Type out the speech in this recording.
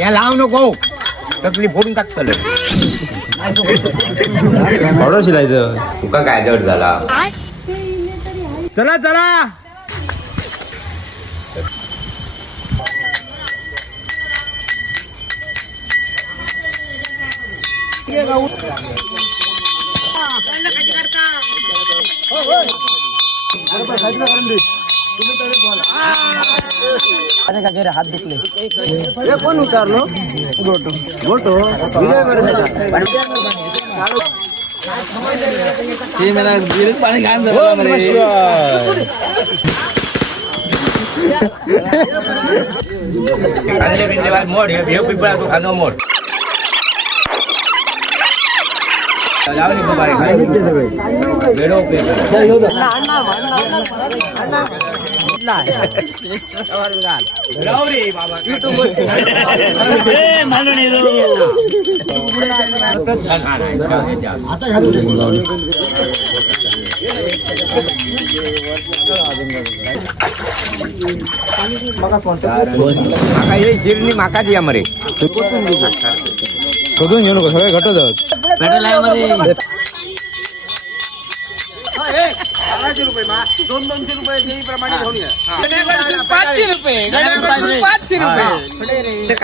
या लाव नको तकली फोडून टाकतलं थोडं शिलायचं तुका काय जड झाला चला चला हात दुखले कोण उतारलो गोटो विजय मला पाणी घाण मोड हे पिपळा तू खानो मोड माका ये जिरणी माका दिया मरे शोधून घेऊ नको सगळे घट जात पेट्रोल आहे मध्ये 500 रुपये 200 रुपये प्रमाणे घेऊन या 500 रुपये 500 रुपये